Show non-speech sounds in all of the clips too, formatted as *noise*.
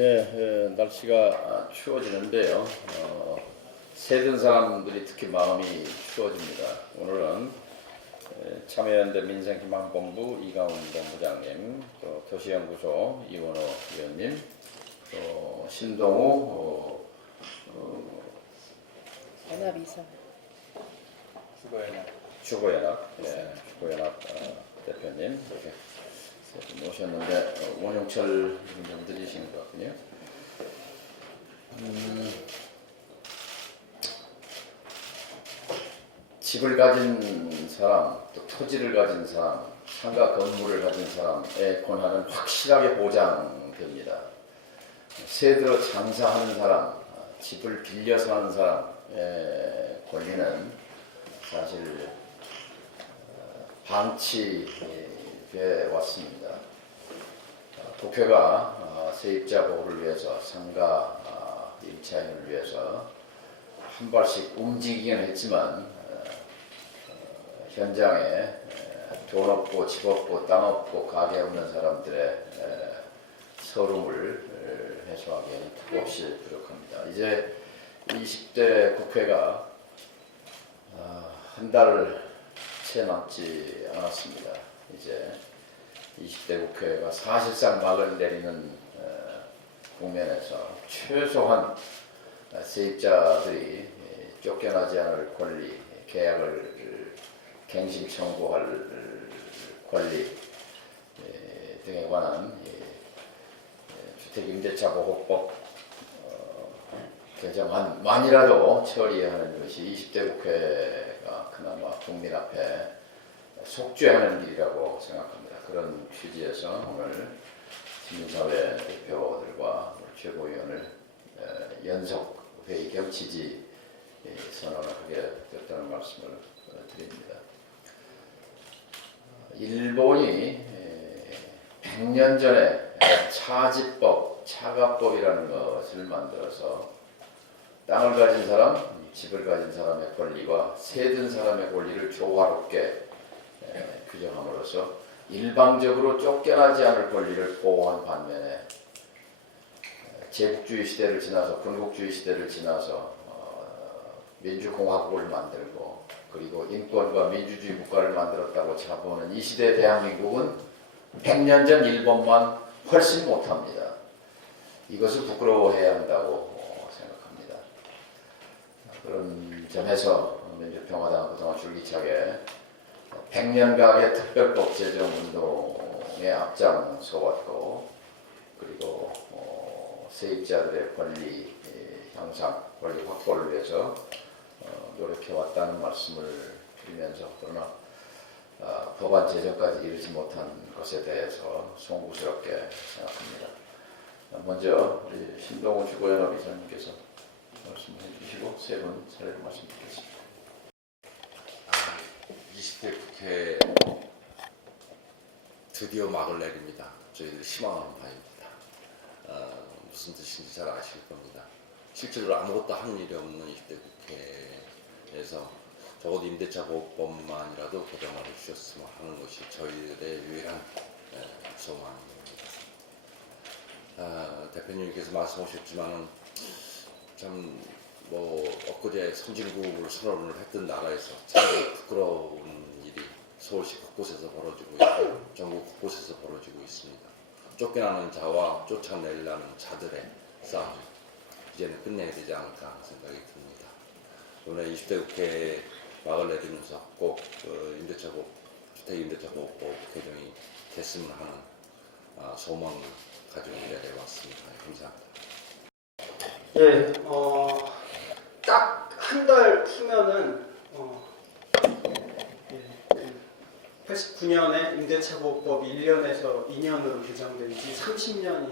예, 예, 날씨가 추워지는데요. 어, 세든 사람들이 특히 마음이 추워집니다. 오늘은 예, 참여연대 민생희망본부 이가훈 본부장님, 또 도시연구소 이원호 위원님, 또 신동우 어, 연합이사 수고해라. 주거연합, 예, 주거연합 어, 대표님 이렇게 세분 모셨는데 어, 원용철 좀 드리신 것 같군요. 음, 집을 가진 사람, 또 토지를 가진 사람, 상가 건물을 가진 사람의 권한은 확실하게 보장됩니다. 세대로 장사하는 사람, 집을 빌려 사는 사람의 권리는 사실 어, 방치돼 왔습니다. 어, 국회가 어, 세입자 보호를 위해서 상가 어, 임차인을 위해서 한 발씩 움직이긴 했지만 어, 어, 현장에 에, 돈 없고 집 없고 땅 없고 가게 없는 사람들의 에, 서름을 에, 해소하기에는 턱없이 부족합니다. 이제 20대 국회가 한달 채 남지 않았습니다. 이제 20대 국회가 사실상 막을 내리는 어, 국면에서 최소한 세입자들이 쫓겨나지 않을 권리, 계약을 갱신 청구할 권리 에, 등에 관한 이, 에, 주택임대차 보호법 어, 개정안만이라도 처리하는 것이 20대 국회가 그나마 국민 앞에 속죄하는 일이라고 생각합니다. 그런 취지에서 오늘 시민사회 대표들과 우리 최고위원을 에, 연석 회의 겸 지지 에, 선언을 하게 됐다는 말씀을 어, 드립니다. 어, 일본이 100년 전에 차지법, 차가법이라는 것을 만들어서 땅을 가진 사람, 집을 가진 사람의 권리와 세든 사람의 권리를 조화롭게 에, 규정함으로써 일방적으로 쫓겨나지 않을 권리를 보호한 반면에 에, 제국주의 시대를 지나서 군국주의 시대를 지나서 어, 민주공화국을 만들고 그리고 인권과 민주주의 국가를 만들었다고 자부하는 이 시대 대한민국은 100년 전 일본만 훨씬 못합니다. 이것을 부끄러워해야 한다고 어, 생각합니다. 그런 점에서 민주평화당 그동안 줄기차게 100년간의 특별법 제정 운동에 앞장서왔고 그리고 어, 세입자들의 권리 예, 향상, 권리 확보를 위해서 어, 노력해왔다는 말씀을 드리면서 그러나 아, 법안 제정까지 이르지 못한 것에 대해서 송구스럽게 생각합니다. 먼저 우리 신동훈 주거연합 이사님께서 말씀해 주시고 세 분 차례로 말씀드리겠습니다. 20대 국회 드디어 막을 내립니다. 저희들 희망하는 바입니다. 어, 무슨 뜻인지 잘 아실 겁니다. 실제로 아무것도 한 일이 없는 20대 국회에서 적어도 임대차 보호법만이라도 개정을 해주셨으면 하는 것이 저희들의 유일한 예, 소망입니다. 아, 대표님께서 말씀하셨지만 참 뭐 엊그제 선진국을 선언을 했던 나라에서 참 부끄러운 일이 서울시 곳곳에서 벌어지고 있고 전국 곳곳에서 벌어지고 있습니다. 쫓겨나는 자와 쫓아내려는 자들의 싸움 이제는 끝내야 되지 않을까 생각이 듭니다. 이번에 20대 국회에 막을 내리면서 꼭 어, 임대차법 주택임대차보호법 개정이 됐으면 하는 아, 소망을 가지고 내려왔습니다. 감사합니다. 예, 어, 딱 한달 후면은 어, 예, 그 89년에 임대차보호법이 1년에서 2년으로 개정된 지 30년이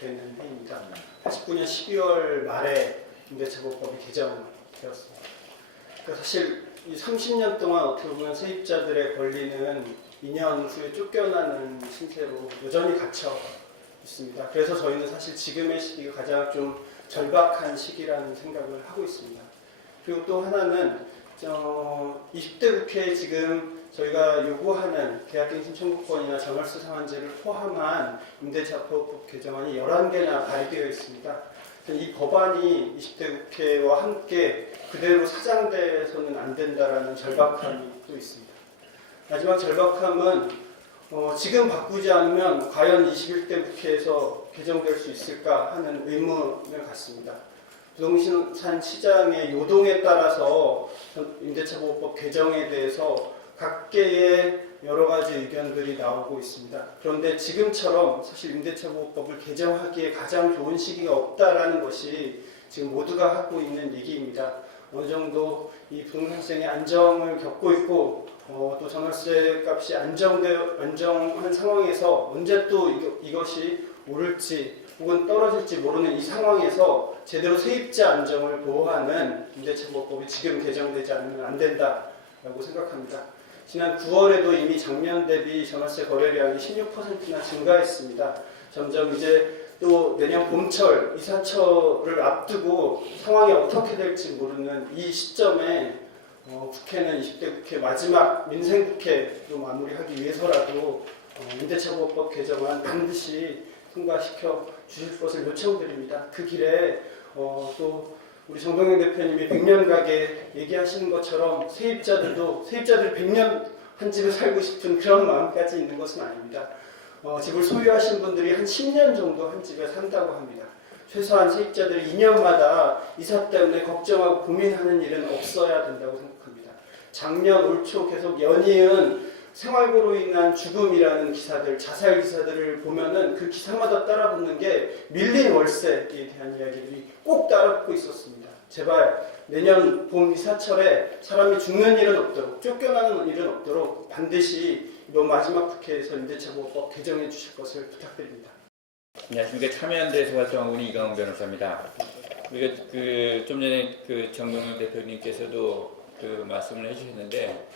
되는 해입니다. 89년 12월 말에 임대차보호법이 개정되었습니다. 그러니까 사실 이 30년 동안 어떻게 보면 세입자들의 권리는 2년 후에 쫓겨나는 신세로 여전히 갇혀 있습니다. 그래서 저희는 사실 지금의 시기가 가장 좀 절박한 시기라는 생각을 하고 있습니다. 그리고 또 하나는 어, 20대 국회에 지금 저희가 요구하는 계약갱 신 청구권이나 전월세 상한제를 포함한 임대차법법 개정안이 11개나 발의되어 있습니다. 이 법안이 20대 국회와 함께 그대로 사장돼서는 안 된다라는 절박함이 또 있습니다. 마지막 절박함은 어, 지금 바꾸지 않으면 과연 21대 국회에서 개정될 수 있을까 하는 의문을 갖습니다. 부동산 시장의 요동에 따라서 임대차보호법 개정에 대해서 각계의 여러 가지 의견들이 나오고 있습니다. 그런데 지금처럼 사실 임대차보호법을 개정하기에 가장 좋은 시기가 없다라는 것이 지금 모두가 하고 있는 얘기입니다. 어느 정도 이 부동산 시장의 안정을 겪고 있고 어, 또 전월세 값이 안정되어 안정한 상황에서 언제 또 이거, 이것이 오를지 혹은 떨어질지 모르는 이 상황에서 제대로 세입자 안정을 보호하는 임대차보호법이 지금 개정되지 않으면 안 된다라고 생각합니다. 지난 9월에도 이미 작년 대비 전월세 거래량이 16%나 증가했습니다. 점점 이제 또 내년 봄철 이사철을 앞두고 상황이 어떻게 될지 모르는 이 시점에 어, 국회는 20대 국회 마지막 민생 국회로 마무리하기 위해서라도 어, 임대차보호법 개정안 반드시 통과시켜 주실 것을 요청드립니다. 그 길에 어, 또 우리 정동영 대표님이 100년 가게 얘기하시는 것처럼 세입자들도 세입자들 100년 한 집에 살고 싶은 그런 마음까지 있는 것은 아닙니다. 어, 집을 소유하신 분들이 한 10년 정도 한 집에 산다고 합니다. 최소한 세입자들이 2년마다 이사 때문에 걱정하고 고민하는 일은 없어야 된다고 생각합니다. 작년 올 초 계속 연이은 생활고로 인한 죽음이라는 기사들, 자살 기사들을 보면은 그 기사마다 따라붙는 게 밀린 월세에 대한 이야기들이 꼭 따라붙고 있었습니다. 제발 내년 봄 이사철에 사람이 죽는 일은 없도록 쫓겨나는 일은 없도록 반드시 이번 마지막 국회에서 임대차 보호법 개정해 주실 것을 부탁드립니다. 안녕하십니까 참여연대에서 활동하고 있는 이강훈 변호사입니다. 우리가 그 좀 전에 그 정동영 대표님께서도 그 말씀을 해주셨는데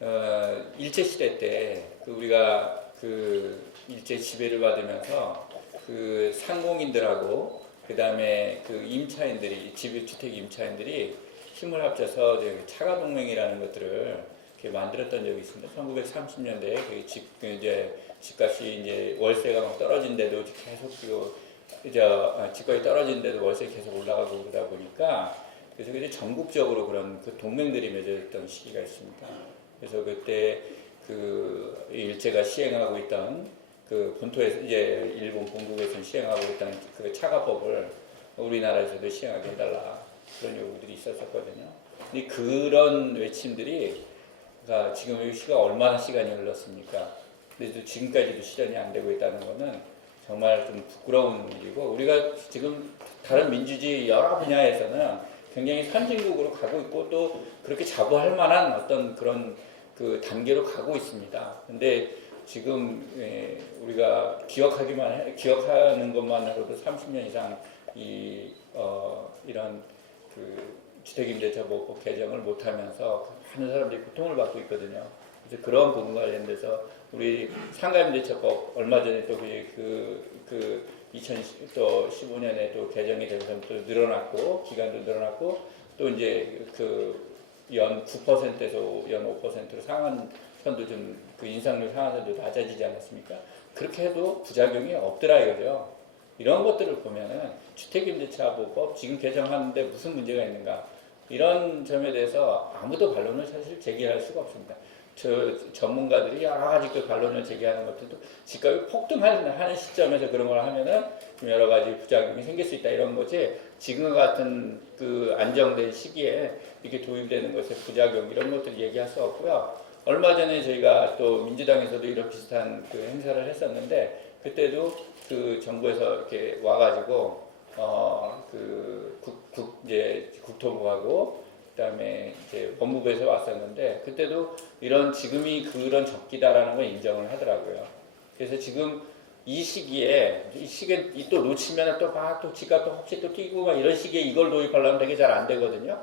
어, 일제 시대 때 그 우리가 그 일제 지배를 받으면서 그 상공인들하고 그 다음에 그 임차인들이 집주택 임차인들이 힘을 합쳐서 저기 차가 동맹이라는 것들을 이렇게 만들었던 적이 있습니다. 1930년대에 그 집, 그 이제 집값이 이제 월세가 막 떨어진데도 계속 그 이제 어, 집값이 떨어진데도 월세 계속 올라가고 그러다 보니까 그래서 이제 전국적으로 그런 그 동맹들이 맺어졌던 시기가 있습니다. 그래서 그때 그 일제가 시행하고 있던 그 본토에서 이제 일본 본국에서 시행하고 있던 그 차가법을 우리나라에서도 시행하게 해달라 그런 요구들이 있었었거든요. 그런 외침들이 그러니까 지금 이 시가 얼마나 시간이 흘렀습니까? 그래도 지금까지도 실현이 안 되고 있다는 거는 정말 좀 부끄러운 일이고 우리가 지금 다른 민주주의 여러 분야에서는 굉장히 선진국으로 가고 있고 또 그렇게 자부할 만한 어떤 그런 그 단계로 가고 있습니다. 근데 지금 예, 우리가 기억하기만 해- 기억하는 것만으로도 30년 이상 이 어, 이런 그 주택임대차보호법 개정을 못하면서 많은 사람들이 고통을 받고 있거든요. 그래서 그런 부분 관련돼서 우리 상가임대차법 얼마 전에 또 그 그 2015년에 또 개정이 되면서 또 늘어났고 기간도 늘어났고 또 이제 그 연 9%에서 연 5%로 상한 선도 좀 그 인상률 상한선도 낮아지지 않았습니까? 그렇게 해도 부작용이 없더라 이거죠. 이런 것들을 보면은 주택임대차보호법 지금 개정하는데 무슨 문제가 있는가 이런 점에 대해서 아무도 반론을 사실 제기할 수가 없습니다. 저 전문가들이 여러 가지 그 반론을 제기하는 것들도 집값이 폭등하는 하는 시점에서 그런 걸 하면은 좀 여러 가지 부작용이 생길 수 있다 이런 거지 지금 같은 그 안정된 시기에 이게 도입되는 것의 부작용 이런 것들 얘기할 수 없고요. 얼마 전에 저희가 또 민주당에서도 이런 비슷한 그 행사를 했었는데 그때도 그 정부에서 이렇게 와가지고 어그 국 이제 국토부하고 그다음에 이제 법무부에서 왔었는데 그때도 이런 지금이 그런 적기다라는 걸 인정을 하더라고요. 그래서 지금 이 시기에 이 시기에 이또 놓치면 또 막또 집값도 혹시 또 뛰고 막 이런 시기에 이걸 도입하려면 되게 잘 안 되거든요.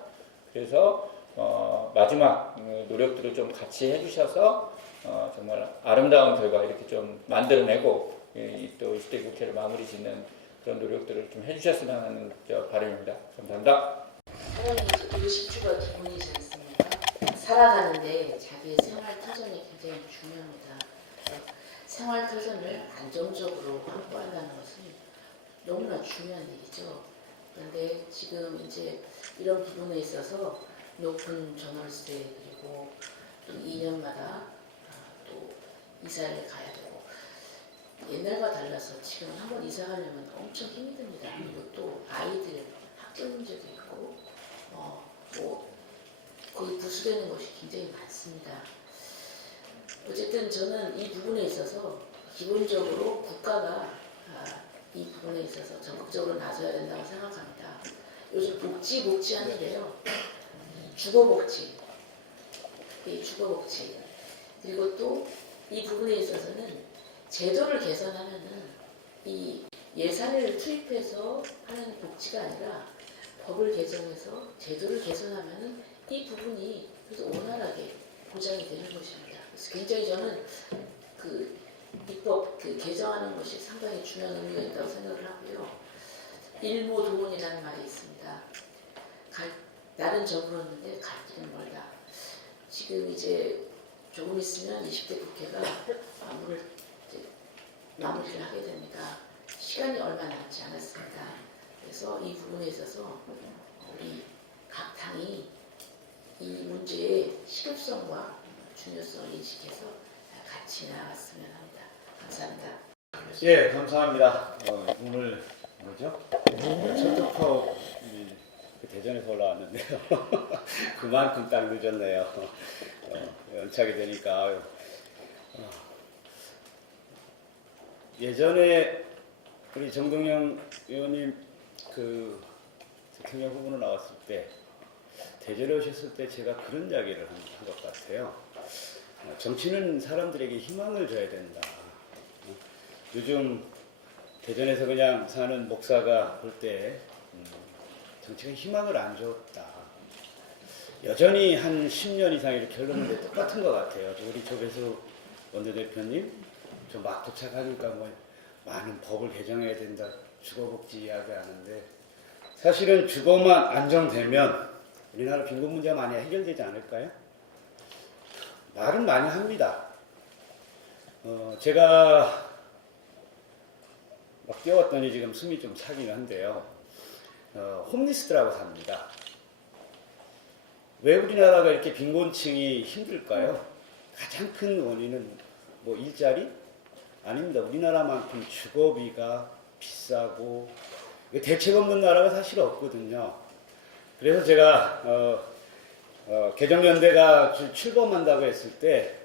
그래서 어, 마지막 음, 노력들을 좀 같이 해주셔서 어, 정말 아름다운 결과 이렇게 좀 만들어내고 이 또 20대 국회를 마무리 짓는 그런 노력들을 좀 해주셨으면 하는 저 바람입니다. 감사합니다. 사장님 이거 10주가 기본이지 않습니까? 살아가는데 자기의 생활 터전이 굉장히 중요합니다. 생활 터전을 안정적으로 확보한다는 것은 너무나 중요한 일이죠. 그런데 지금 이제 이런 부분에 있어서 높은 전월세 그리고 또 2년마다 아, 또 이사를 가야 되고 옛날과 달라서 지금 한번 이사 가려면 엄청 힘이 듭니다. 그리고 또 아이들 학교 문제도 뭐 거의 부수되는 것이 굉장히 많습니다. 어쨌든 저는 이 부분에 있어서 기본적으로 국가가 아, 이 부분에 있어서 적극적으로 나서야 된다고 생각합니다. 요즘 복지 복지 하는데요. 주거 복지, 이 주거 복지 그리고 또 이 부분에 있어서는 제도를 개선하면은 이 예산을 투입해서 하는 복지가 아니라 법을 개정해서 제도를 개선하면은 이 부분이 그래도 원활하게 보장이 되는 것입니다. 그래서 굉장히 저는 그 입법 그 개정하는 것이 상당히 중요한 의미가 있다고 생각을 하고요. 일모도원이라는 말이 있습니다. 갈, 날은 저물었는데 갈 길은 멀다. 지금 이제 조금 있으면 20대 국회가 마무리를 하게 됩니다. 시간이 얼마 남지 않았습니다. 그래서 이 부분에 있어서 우리 각 당이 이 문제의 시급성과 중요성을 인식해서 같이 나갔으면 합니다. 감사합니다. 예, 감사합니다. 어, 오늘 뭐죠? 철도파업 이, 그 대전에서 올라왔는데요. *laughs* 그만큼 딱 늦었네요. 어, 연착이 되니까. 어. 예전에 우리 정동영 의원님 그 대통령 후보로 나왔을 때 대전에 오셨을 때 제가 그런 이야기를 한 것 같아요. 어, 정치는 사람들에게 희망을 줘야 된다. 요즘 대전에서 그냥 사는 목사가 볼때 음, 정치가 희망을 안 줬다. 여전히 한 10년 이상 이렇게 흘렀는데 똑같은 것 같아요. 우리 조배수 원내대표님 저 막 도착하니까 뭐 많은 법을 개정해야 된다. 주거복지 이야기하는데 사실은 주거만 안정되면 우리나라 빈곤 문제 많이 해결되지 않을까요? 말은 많이 합니다. 어, 제가 막 뛰어왔더니 지금 숨이 좀 차긴 한데요. 어, 홈리스트라고 삽니다. 왜 우리나라가 이렇게 빈곤층이 힘들까요? 가장 큰 원인은 뭐 일자리? 아닙니다. 우리나라만큼 주거비가 비싸고 대책 없는 나라가 사실 없거든요. 그래서 제가 어, 어, 개정연대가 출- 출범한다고 했을 때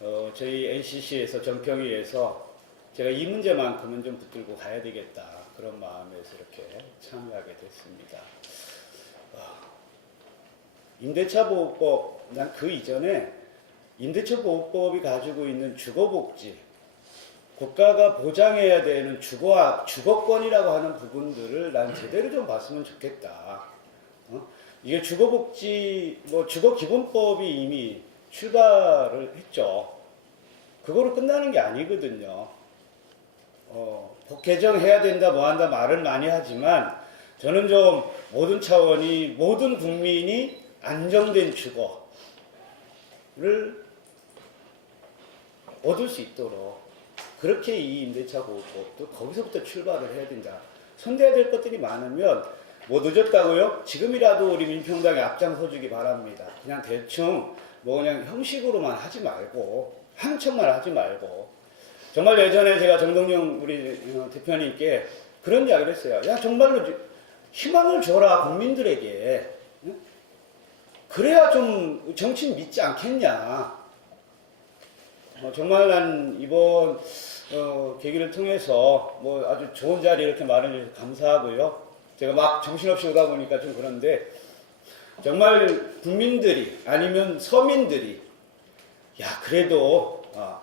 어, 저희 NCC에서 정평위에서 제가 이 문제만큼은 좀 붙들고 가야 되겠다 그런 마음에서 이렇게 참여하게 됐습니다. 아, 임대차 보호법 난 그 이전에 임대차 보호법이 가지고 있는 주거복지 국가가 보장해야 되는 주거 주거권이라고 하는 부분들을 난 제대로 좀 봤으면 좋겠다. 어? 이게 주거복지 뭐 주거기본법이 이미 출발을 했죠. 그거로 끝나는 게 아니거든요. 어, 법 개정해야 된다, 뭐 한다 말을 많이 하지만 저는 좀 모든 차원이 모든 국민이 안정된 주거를 얻을 수 있도록 그렇게 이 임대차 보호법도 거기서부터 출발을 해야 된다. 손대야 될 것들이 많으면 뭐 늦었다고요? 지금이라도 우리 민평당에 앞장서주기 바랍니다. 그냥 대충 뭐 그냥 형식으로만 하지 말고 한 척만 하지 말고 정말 예전에 제가 정동영 우리 어, 대표님께 그런 이야기를 했어요. 야 정말로 희망을 줘라 국민들에게. 응? 그래야 좀 정치인 믿지 않겠냐. 어, 정말 난 이번 어, 계기를 통해서 뭐 아주 좋은 자리 이렇게 마련해 주셔서 감사하고요. 제가 막 정신없이 오다 보니까 좀 그런데 정말 국민들이 아니면 서민들이 야 그래도 아,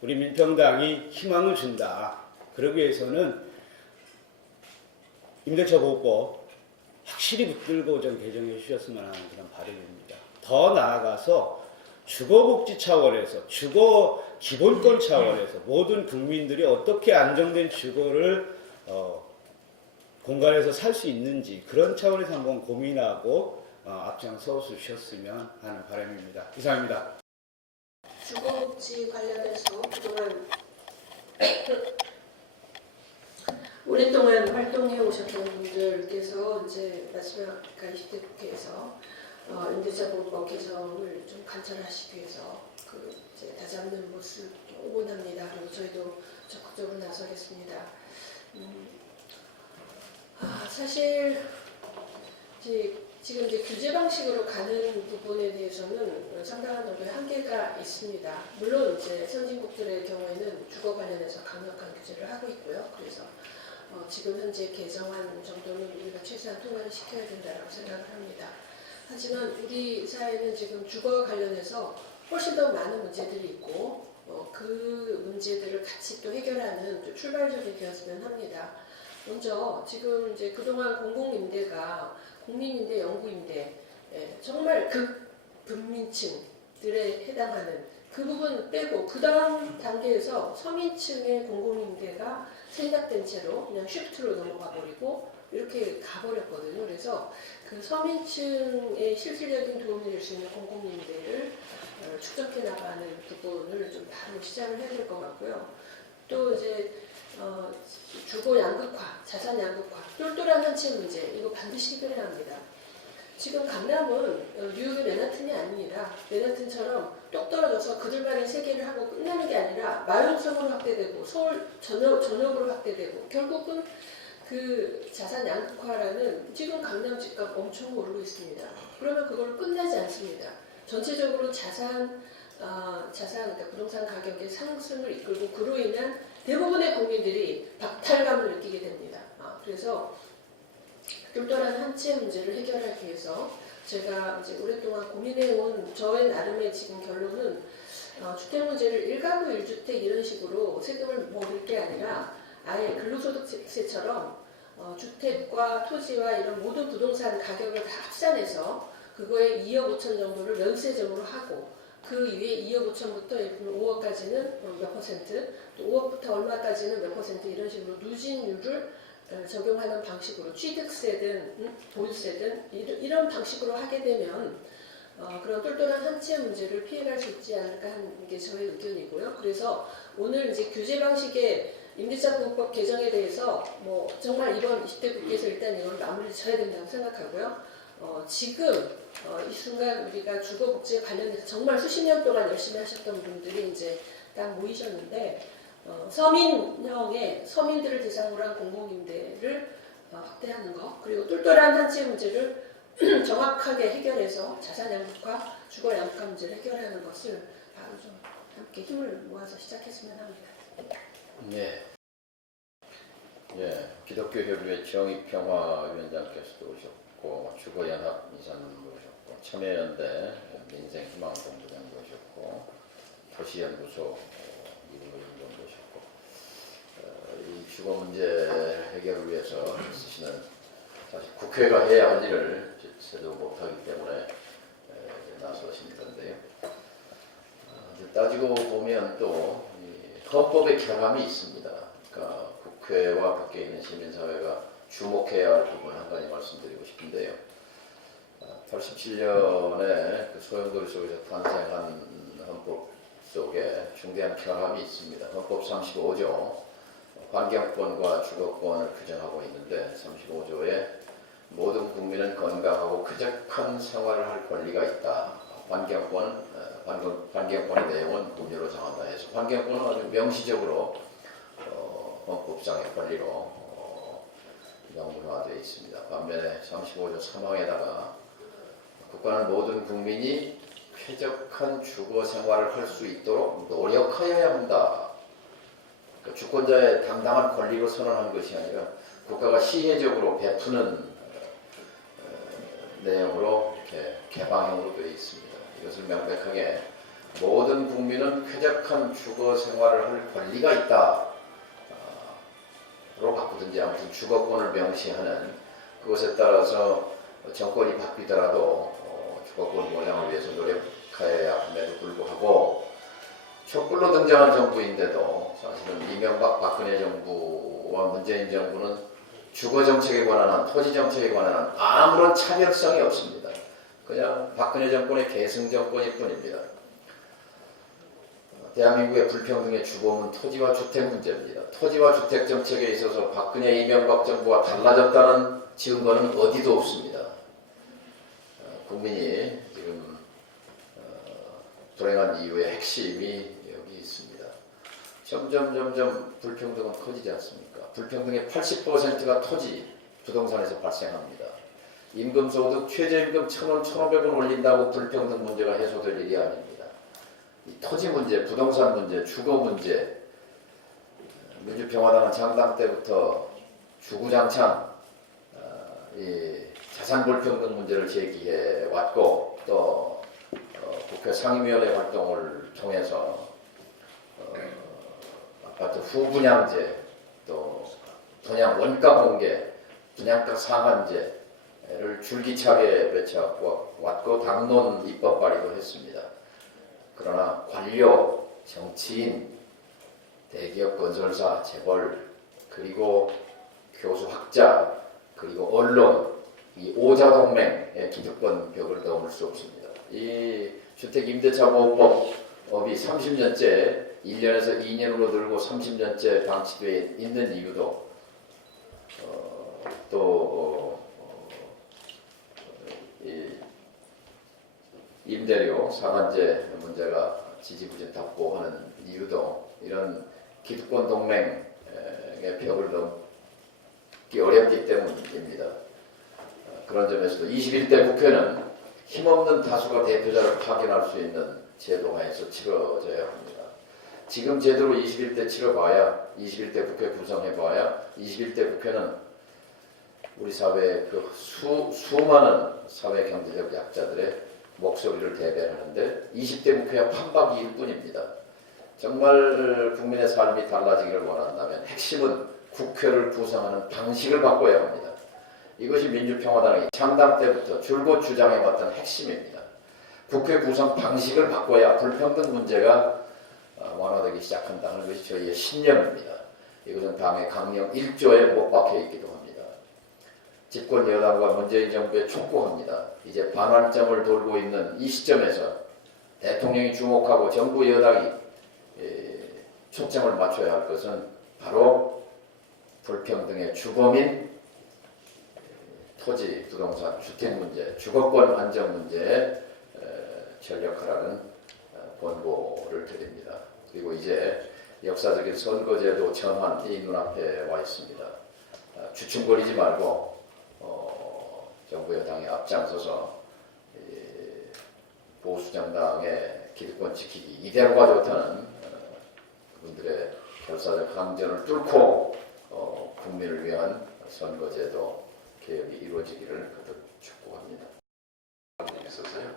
우리 민평당이 희망을 준다. 그러기 위해서는 임대차 보호법 확실히 붙들고 좀 개정해 주셨으면 하는 그런 바람입니다. 더 나아가서 주거복지 차원에서 주거 기본권 차원에서 모든 국민들이 어떻게 안정된 주거를 어, 공간에서 살 수 있는지 그런 차원에서 한번 고민하고 어, 앞장서 주셨으면 하는 바람입니다. 이상입니다. 주거복지 관련해서 그동안 *coughs* 오랫동안 활동해 오셨던 분들께서 이제 마지막 그러니까 20대 국회에서 어, 보호법 개정을 좀 관철하시기 위해서 그 이제 다잡는 모습 응원합니다. 그리고 저희도 적극적으로 나서겠습니다. 음, 아, 사실 이제 지금 이제 규제 방식으로 가는 부분에 대해서는 상당한 정도의 한계가 있습니다. 물론 이제 선진국들의 경우에는 주거 관련해서 강력한 규제를 하고 있고요. 그래서 어, 지금 현재 개정안 정도는 우리가 최소한 통과를 시켜야 된다고 생각을 합니다. 하지만 우리 사회는 지금 주거 관련해서 훨씬 더 많은 문제들이 있고 어, 그 문제들을 같이 또 해결하는 또 출발점이 되었으면 합니다. 먼저 지금 이제 그동안 공공임대가 국민임대, 영구임대 예, 정말 극빈민층들에 해당하는 그 부분 빼고 그 다음 단계에서 서민층의 공공임대가 생략된 채로 그냥 쉬프트로 넘어가 버리고 이렇게 가버렸거든요. 그래서 그 서민층의 실질적인 도움이 될수 있는 공공임대를 어, 축적해 나가는 부분을 좀 바로 시작을 해야 될 것 같고요. 또 이제 어, 주거 양극화, 자산 양극화, 똘똘한 한채 문제 이거 반드시 해결해야 합니다. 지금 강남은 어, 뉴욕의 맨하튼이 아닙니다. 맨하튼처럼 똑 떨어져서 그들만의 세계를 하고 끝나는 게 아니라 마용성으로 확대되고 서울 전역, 전역으로 확대되고 결국은 그 자산 양극화라는 지금 강남 집값 엄청 오르고 있습니다. 그러면 그걸 끝나지 않습니다. 전체적으로 자산 어, 자산 그러니까 부동산 가격의 상승을 이끌고 그로 인한 대부분의 국민들이 박탈감을 느끼게 됩니다. 아, 그래서 똘똘한 한채 문제를 해결하기 위해서 제가 이제 오랫동안 고민해온 저의 나름의 지금 결론은 어, 주택 문제를 일가구 일주택 이런 식으로 세금을 먹을 게 아니라 아예 근로소득세처럼 어, 주택과 토지와 이런 모든 부동산 가격을 다 합산해서 그거에 2억 5천 정도를 면세점으로 하고 그 위에 2억 5천부터 5억까지는 몇 퍼센트, 또 5억부터 얼마까지는 몇 퍼센트 이런 식으로 누진율을 어, 적용하는 방식으로 취득세든 음, 보유세든 이런, 방식으로 하게 되면 어, 그런 똘똘한 한채 문제를 피해갈 수 있지 않을까 하는 게 저의 의견이고요. 그래서 오늘 이제 규제 방식의 임대차 보호법 개정에 대해서 뭐 정말 이번 20대 국회에서 일단 이걸 마무리 쳐야 된다고 생각하고요. 어, 지금 어, 이 순간 우리가 주거 복지에 관련해서 정말 수십 년 동안 열심히 하셨던 분들이 이제 딱 모이셨는데 어, 서민형의 서민들을 대상으로 한 공공임대를 어, 확대하는 것 그리고 똘똘한 한채 문제를 *clears throat* 정확하게 해결해서 자산 양극화, 주거 양극화 문제를 해결하는 것을 바로 좀 함께 힘을 모아서 시작했으면 합니다. 예. 예, 기독교 협의회 정의평화위원장께서도 오셨고, 주거연합 이사님도 오셨고, 참여연대 민생희망본부장도 오셨고, 도시연구소 이부님도 오셨고, 어, 이 주거 문제 해결을 위해서 쓰시는 사실 국회가 해야 할 일을 제대로 못하기 때문에 에, 나서신 건데요. 어, 따지고 보면 또이 헌법의 결함이 있습니다. 그러니까 국회와 밖에 있는 시민사회가 주목해야 할 부분 한 가지 말씀드리고 싶은데요. 87년에 그 소용돌이 속에서 탄생한 헌법 속에 중대한 결함이 있습니다. 헌법 35조 환경권과 주거권을 규정하고 있는데 35조에 모든 국민은 건강하고 쾌적한 생활을 할 권리가 있다. 환경권, 어, 환경, 환경권의 내용은 법률로 정한다 해서 환경권은 아주 명시적으로 어, 헌법상의 권리로 어, 명문화되어 있습니다. 반면에 35조 3항에다가 국가는 모든 국민이 쾌적한 주거 생활을 할 수 있도록 노력하여야 한다. 그 주권자의 당당한 권리로 선언한 것이 아니라 국가가 시혜적으로 베푸는 어, 내용으로 이렇게 개방형으로 되어 있습니다. 이것을 명백하게 모든 국민은 쾌적한 주거 생활을 할 권리가 있다. 로 바꾸든지 아무튼 주거권을 명시하는 그것에 따라서 정권이 바뀌더라도 어, 주거권 보장을 위해서 노력해야 함에도 불구하고 촛불로 등장한 정부인데도 사실은 이명박 박근혜 정부와 문재인 정부는 주거 정책에 관한 한, 토지 정책에 관한 한 아무런 차별성이 없습니다. 그냥 박근혜 정권의 계승 정권일 뿐입니다. 대한민국의 불평등의 주범은 토지와 주택 문제입니다. 토지와 주택 정책에 있어서 박근혜 이명박 정부가 달라졌다는 증거는 어디도 없습니다. 어, 국민이 지금 어, 불행한 이유의 핵심이 여기 있습니다. 점점 점점 불평등은 커지지 않습니까? 불평등의 80%가 토지, 부동산에서 발생합니다. 임금소득 최저임금 1,000원, 1,500원 올린다고 불평등 문제가 해소될 일이 아닙니다. 이 토지 문제, 부동산 문제, 주거 문제, 민주평화당은 장당 때부터 주구장창 어, 이 자산 불평등 문제를 제기해 왔고 또 어, 국회 상임위원회 활동을 통해서 어, 아파트 후분양제 또 분양 원가 공개, 분양가 상한제 를 줄기차게 외쳐왔고 당론 입법 발의도 했습니다. 그러나 관료, 정치인, 대기업 건설사, 재벌, 그리고 교수 학자, 그리고 언론, 이 오자동맹의 기득권 벽을 넘을 수 없습니다. 이 주택임대차보호법이 30년째 1년에서 2년으로 늘고 30년째 방치되어 있는 이유도 어, 또 어, 어, 이 임대료 상한제 문제가 지지부진답고 하는 이유도 이런 기득권 동맹의 벽을 넘기 어렵기 때문입니다. 어, 그런 점에서도 21대 국회는 힘없는 다수가 대표자를 파견할 수 있는 제도 하에서 치러져야 합니다. 지금 제대로 21대 치러봐야 21대 국회 구성해봐야 21대 국회는 우리 사회의 그 수, 수많은 사회 경제적 약자들의 목소리를 대변하는데 20대 국회와 판박이 일 뿐입니다. 정말 국민의 삶이 달라지기를 원한다면 핵심은 국회를 구성하는 방식을 바꿔야 합니다. 이것이 민주평화당의 창당 때부터 줄곧 주장해왔던 핵심입니다. 국회 구성 방식을 바꿔야 불평등 문제가 어, 완화되기 시작한다는 것이 저희의 신념입니다. 이것은 당의 강령 1조에 못 박혀 있기도 합니다. 집권 여당과 문재인 정부에 촉구합니다. 이제 반환점을 돌고 있는 이 시점에서 대통령이 주목하고 정부 여당이 에, 초점을 맞춰야 할 것은 바로 불평등의 주범인 토지, 부동산, 주택 문제, 주거권 안정 문제에 에, 전력하라는 어, 권고를 드립니다. 그리고 이제 역사적인 선거제도 전환이 눈앞에 와 있습니다. 어, 주춤거리지 말고 어, 정부 여당이 앞장서서 이 보수 정당의 기득권 지키기 이대로가 좋다는 어, 그분들의 결사적 항전을 뚫고 어, 국민을 위한 선거제도 개혁이 이루어지기를 거듭 축복합니다. 있었어요.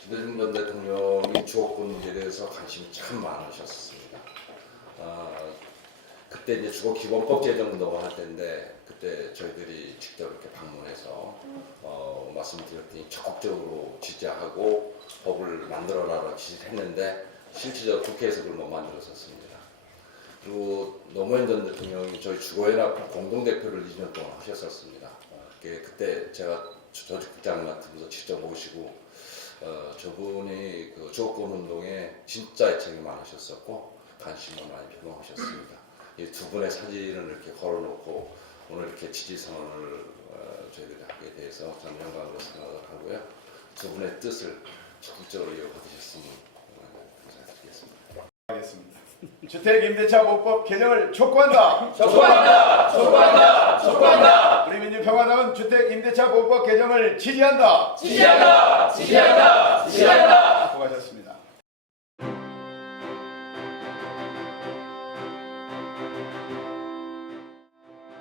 김대중 전 대통령이 주거권 문제에 대해서 관심이 참 많으셨습니다. 아, 그때 이제 주거 기본법 제정도 할 때인데 그때 저희들이 직접 이렇게 방문해서 어, 말씀드렸더니 적극적으로 지지하고 법을 만들어라라고 지시를 했는데 실질적으로 국회에서 그걸 못 만들었었습니다. 그리고 노무현 전 대통령이 저희 주거연합 공동대표를 2년 동안 하셨었습니다. 그게 그때 제가 조직국장 맡으면서 직접 모시고 어, 저분이 그 주거권 운동에 진짜 애착이 많으셨었고 관심을 많이 표명하셨습니다. 이두 분의 사진을 이렇게 걸어놓고 오늘 이렇게 지지선언을 어, 저희들이 하게 돼서 저는 영광으로 생각을 하고요. 두 분의 뜻을 적극적으로 이어받으셨으면 어, 감사드리겠습니다. 하겠습니다. 주택 임대차 보호법 개정을 촉구한다. 촉구한다! 촉구한다! 촉구한다! 우리 민주평화당은 주택 임대차 보호법 개정을 지지한다. 지지한다! 지지한다! 지지한다! 수고하셨습니다.